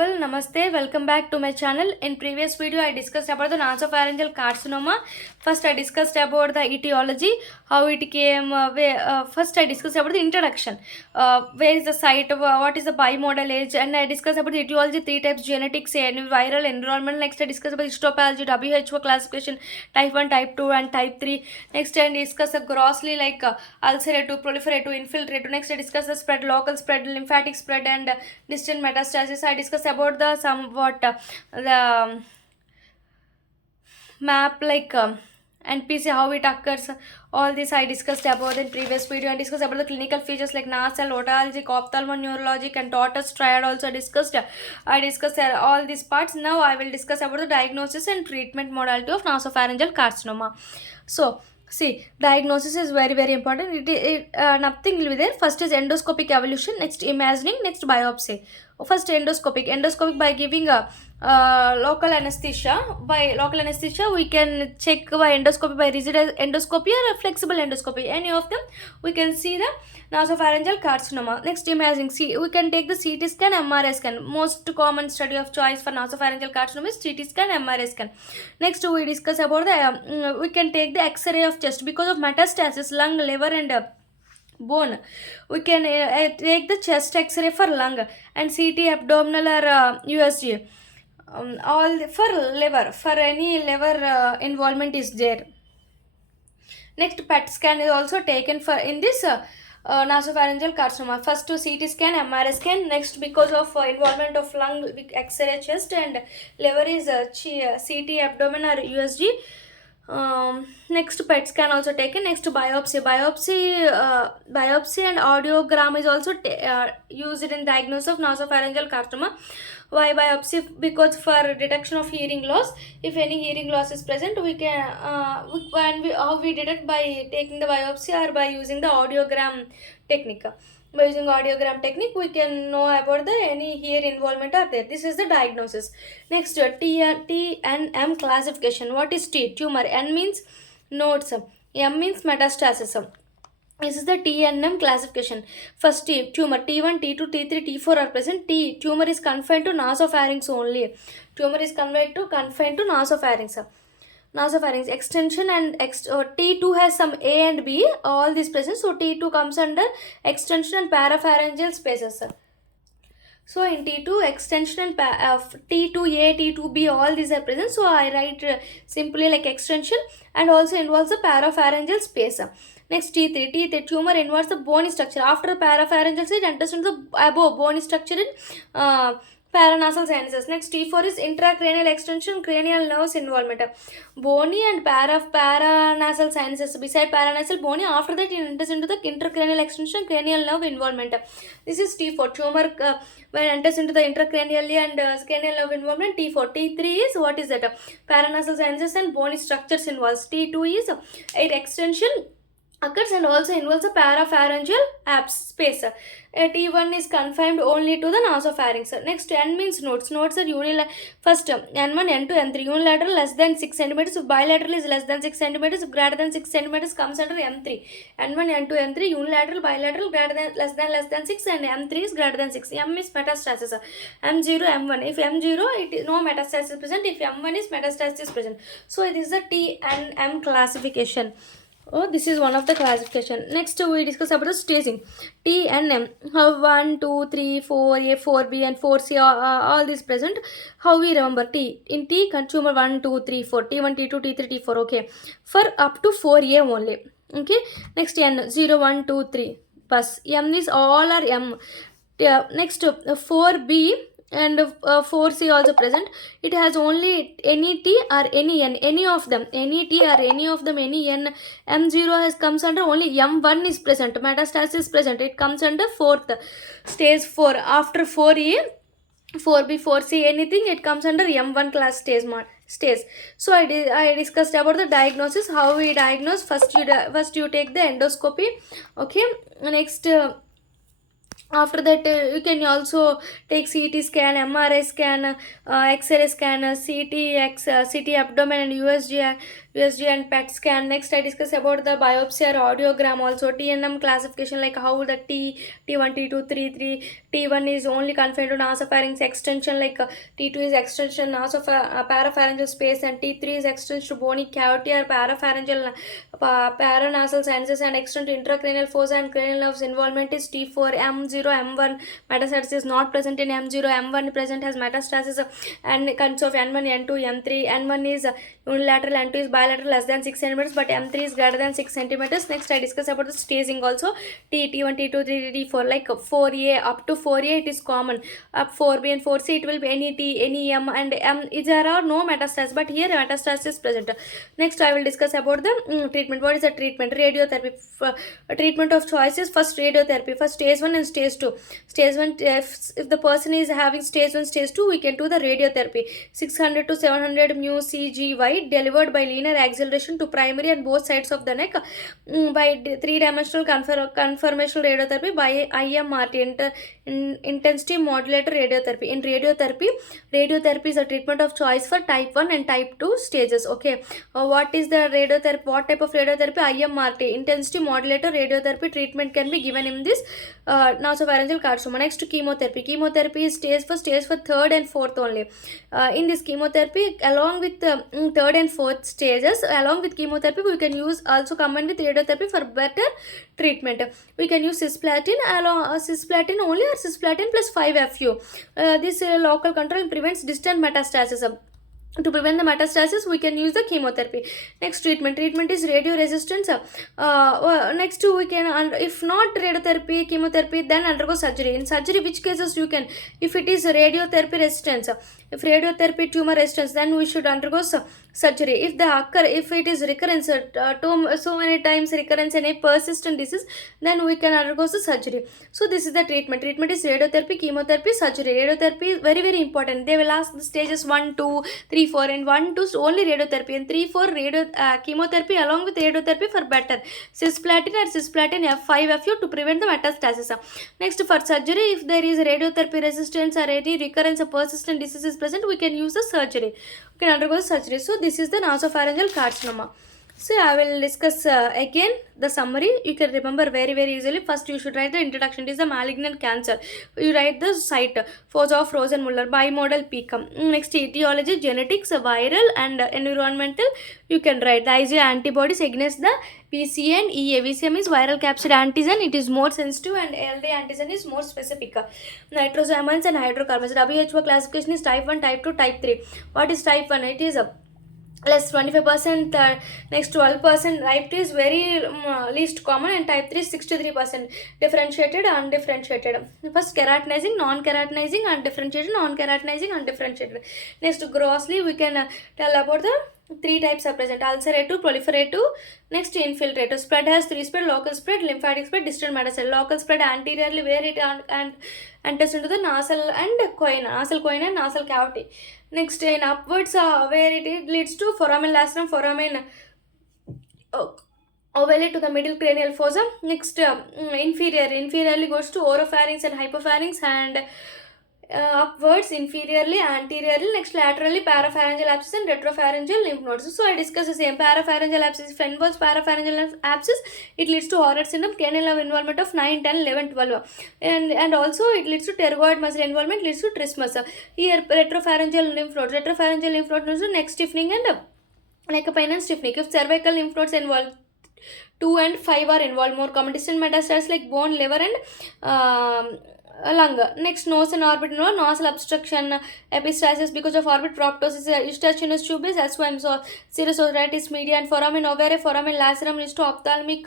people, namaste, welcome back to my channel. In previous video I discussed about the nasopharyngeal carcinoma. First I discussed about the etiology, how it came, first I discussed about the introduction, where is the site, what is the bimodal age, and I discussed about the etiology, 3 types, genetics and viral environment. Next I discussed about histopathology, WHO classification, type 1, type 2 and type 3. Next I discussed grossly like ulcerative, proliferative, infiltrative. Next I discussed the spread, local spread, lymphatic spread and distant metastasis. I discussed about the somewhat the map like NPC, how it occurs. All this I discussed about in previous video. I discussed about the clinical features like nasal, otologic, ophthalmoneurologic and tortoise triad also discussed. I discussed all these parts. Now I will discuss about the diagnosis and treatment modality of nasopharyngeal carcinoma. So see, diagnosis is very important. Nothing will be there. First is endoscopic evolution, next imaging, next biopsy. First endoscopic by giving a local anesthesia. By local anesthesia we can check by endoscopy, by rigid endoscopy or a flexible endoscopy, any of them we can see the nasopharyngeal carcinoma. Next imaging, see, we can take the CT scan, MRI scan. Most common study of choice for nasopharyngeal carcinoma is CT scan, MRI scan. Next we discuss about the we can take the X-ray of chest because of metastasis, lung, liver and bone. We can take the chest X-ray for lung and CT abdominal or USG. All for liver, for any liver involvement is there. Next PET scan is also taken for in this nasopharyngeal carcinoma. First to CT scan, MRI scan. Next because of involvement of lung, X-ray chest and liver is CT abdomen or USG. Next PET scan also taken. Next biopsy and audiogram is also used in diagnosis of nasopharyngeal carcinoma. Why biopsy? Because for detection of hearing loss, if any hearing loss is present, we can how we detect by taking the biopsy or by using the audiogram technique. By using audiogram technique, we can know about the any ear involvement are there. This is the diagnosis. Next, T and M classification. What is T? Tumor. N means nodes. M means metastasis. This is the T and M classification. First T, tumor. T1, T2, T3, T4 are present. T, tumor is confined to nasopharynx only. Tumor is confined to nasopharynx. Nasopharynx extension and T2 has some A and B, all these present. So T2 comes under extension and parapharyngeal spaces. So in T2 extension and T2A, T2B, all these are present. So I write simply like extension and also involves the parapharyngeal space. Next T3 tumor involves the bony structure. After parapharyngeal side enters into the above bony structure in paranasal sinuses. Next T4 is intracranial extension, cranial nerves involvement. Bony and paranasal sinuses. Beside paranasal, bony. After that it enters into the intracranial extension, cranial nerve involvement. This is T4. Tumor when enters into the intracranially and cranial nerve involvement. T4. T3 is what is that? Paranasal sinuses and bony structures involves. T2 is air extension occurs and also involves a parapharyngeal space. T1 is confined only to the nasopharynx. Next N means nodes. Nodes are unilateral. First N1, N2, N3. Unilateral less than 6 cm. If bilateral is less than 6 cm. If greater than 6 cm comes under M3. N1, N2, N3. Unilateral, bilateral, greater than less than 6 and M3 is greater than 6. M is metastasis. M0, M1. If M0, it is no metastasis present. If M1 is metastasis present. So it is the T and M classification. Oh, this is one of the classification. Next we discuss about the staging. T and M. How 1, 2, 3, 4A, 4B and 4C all these present. How we remember T. In T, consumer 1, 2, 3, 4. T1, T2, T3, T4. Okay. For up to 4A only. Okay. Next N. 0, 1, 2, 3. Bus. M is all are M. Next 4B and 4C also present. It has only any T or any N, any of them, any T or any of them, any N. M0 has comes under only M1 is present, metastasis is present. It comes under fourth, stage 4. After 4A, 4B, 4C, anything, it comes under M1 class stage. So I discussed about the diagnosis, how we diagnose. First you take the endoscopy. Okay. Next After that, you can also take CT scan, MRI scan, X-ray scan, CT abdomen, and USG and PET scan. Next, I discuss about the biopsy or audiogram, also TNM classification, like how the T1, T2, T1 is only confined to nasopharynx extension, like T2 is extension parapharyngeal space, and T3 is extension to bony cavity or parapharyngeal paranasal sinuses, and extend to intracranial fossa and cranial nerves. Involvement is T4. M0, M1 metastasis is not present in M0. M1 present has metastasis and consists of N1, N2, M3. N1 is unilateral, N2 is bilateral, less than 6 centimeters, but M3 is greater than 6 centimeters. Next, I discuss about the staging also. T1, T2, T4, like 4A up to 4A it is common. Up 4B and 4C it will be any T, any M, and M. There are no metastasis, but here metastasis is present. Next, I will discuss about the treatment. What is the treatment? Radiotherapy. Treatment of choice is first radiotherapy for stage 1 and stage 2. Stage 1, if the person is having stage 1, stage 2, we can do the radiotherapy. 600 to 700 mu CGY delivered by linear acceleration to primary and both sides of the neck by three-dimensional conformational radiotherapy by IMRT, intensity modulator radiotherapy. In radiotherapy is a treatment of choice for type 1 and type 2 stages. Okay, what is the radiotherapy? What type of radiotherapy? IMRT, intensity modulator radiotherapy treatment can be given in this nasopharyngeal carcinoma. Next, chemotherapy is stage for third and fourth only. In this chemotherapy, along with third and fourth stages, along with chemotherapy, we can use also combine with radiotherapy for better treatment. We can use cisplatin only, or cisplatin plus 5-FU. This local control prevents distant metastasis. To prevent the metastasis, we can use the chemotherapy. Next, treatment is radio resistance. Next, we can, if not radiotherapy, chemotherapy, then undergo surgery. In surgery, which cases you can, if it is radiotherapy resistance, if radiotherapy tumor resistance, then we should undergo surgery. If it is recurrence, so many times recurrence in a persistent disease, then we can undergo the surgery. So this is the treatment is radiotherapy, chemotherapy, surgery. Radiotherapy is very, very important. They will ask the stages 1, 2, 3, 4, and 1, 2 only radiotherapy, and 3, 4 chemotherapy along with radiotherapy for better cisplatin or cisplatin F5-FU to prevent the metastasis. Next, for surgery, if there is radiotherapy resistance or any recurrence of persistent disease is present, we can use the surgery. We can undergo the surgery. So this is the nasopharyngeal carcinoma. So I will discuss again the summary. You can remember very, very easily. First, you should write the introduction. It is a malignant cancer. You write the site, Fozoff, Rosenmuller, bimodal PCOM. Next, etiology, genetics, viral and environmental. You can write the IgA antibodies against the VCA and EA. VCM is viral capsid antigen. It is more sensitive, and LD antigen is more specific. Nitrosamines and hydrocarbons. WHO classification is type 1, type 2, type 3. What is type 1? It is a less 25%, next 12%. Type 2 is very least common, and type 3 is 63%. Differentiated, undifferentiated. First, keratinizing, non-keratinizing, undifferentiated, non-keratinizing, undifferentiated. Next, grossly we can tell about the three types are present: ulcerative, proliferative. Next, infiltrative. Spread has three spread: local spread, lymphatic spread, distal metastasis. Local spread anteriorly, where it and enters into the nasal coina and nasal cavity. Next, in upwards, where it leads to foramen lacerum, foramen ovale to the middle cranial fossa. Next, inferiorly goes to oropharynx and hypopharynx, and upwards, inferiorly, anteriorly. Next, laterally, parapharyngeal abscess and retropharyngeal lymph nodes. So I discuss the same. Parapharyngeal abscess, if involves parapharyngeal abscess, it leads to Horror syndrome, cranial nerve involvement of 9, 10, 11, 12, and also it leads to pterygoid muscle involvement, leads to trismus. Here, retropharyngeal lymph nodes, neck stiffening and neck pain and stiffening. If cervical lymph nodes involved, 2 and 5 are involved. More common distant metastases like bone, liver, and lung. Next, nose and orbit involved. Nostril obstruction, epistaxis because of orbit proptosis, eustachianus tubis, SOM, so serous otitis media, and foramen ovale, foramen lacerum leads to ophthalmic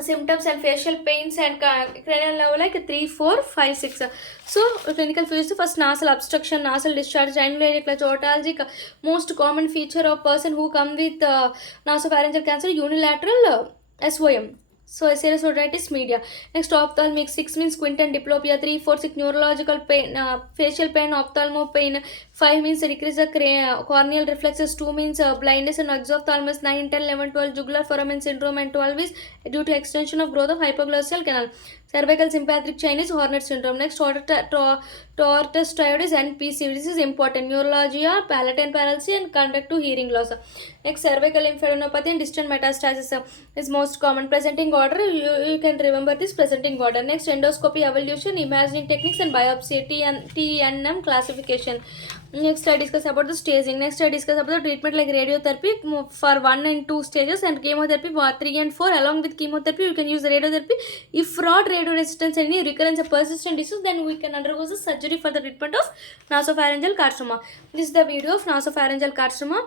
symptoms and facial pains and cranial nerve like 3, 4, 5, 6. So clinical features: first, nasal obstruction, nasal discharge, triangular clutch, otologic. Most common feature of person who come with nasopharyngeal cancer, unilateral SOM. So serous otitis media. Next, ophthalmic. 6 means squint and diplopia. 3, 4, 6 neurological pain, facial pain, ophthalmo pain. 5 means decrease the corneal reflexes. 2 means blindness and exophthalmos. 9, 10, 11, 12 jugular foramen syndrome, and 12 is due to extension of growth of hypoglossal canal. Cervical sympatric chain is Hornet syndrome. Next, tortoise thyroid and PCV. This is important. Neurologia, palatine paralysis, and conductive hearing loss. Next, cervical lymphadenopathy and distant metastasis is most common. Presenting order, you can remember this presenting order. Next, endoscopy evolution, imaging techniques, and biopsy, TNM classification. Next, I discuss about the staging. Next, I discuss about the treatment like radiotherapy for 1 and 2 stages and chemotherapy for 3 and 4. Along with chemotherapy, you can use the radiotherapy. If fraud, radioresistance, any recurrence of persistent disease, then we can undergo the surgery for the treatment of nasopharyngeal carcinoma. This is the video of nasopharyngeal carcinoma.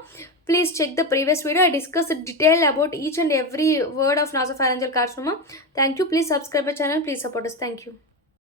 Please check the previous video. I discussed in detail about each and every word of nasopharyngeal carcinoma. Thank you. Please subscribe my channel. Please support us. Thank you.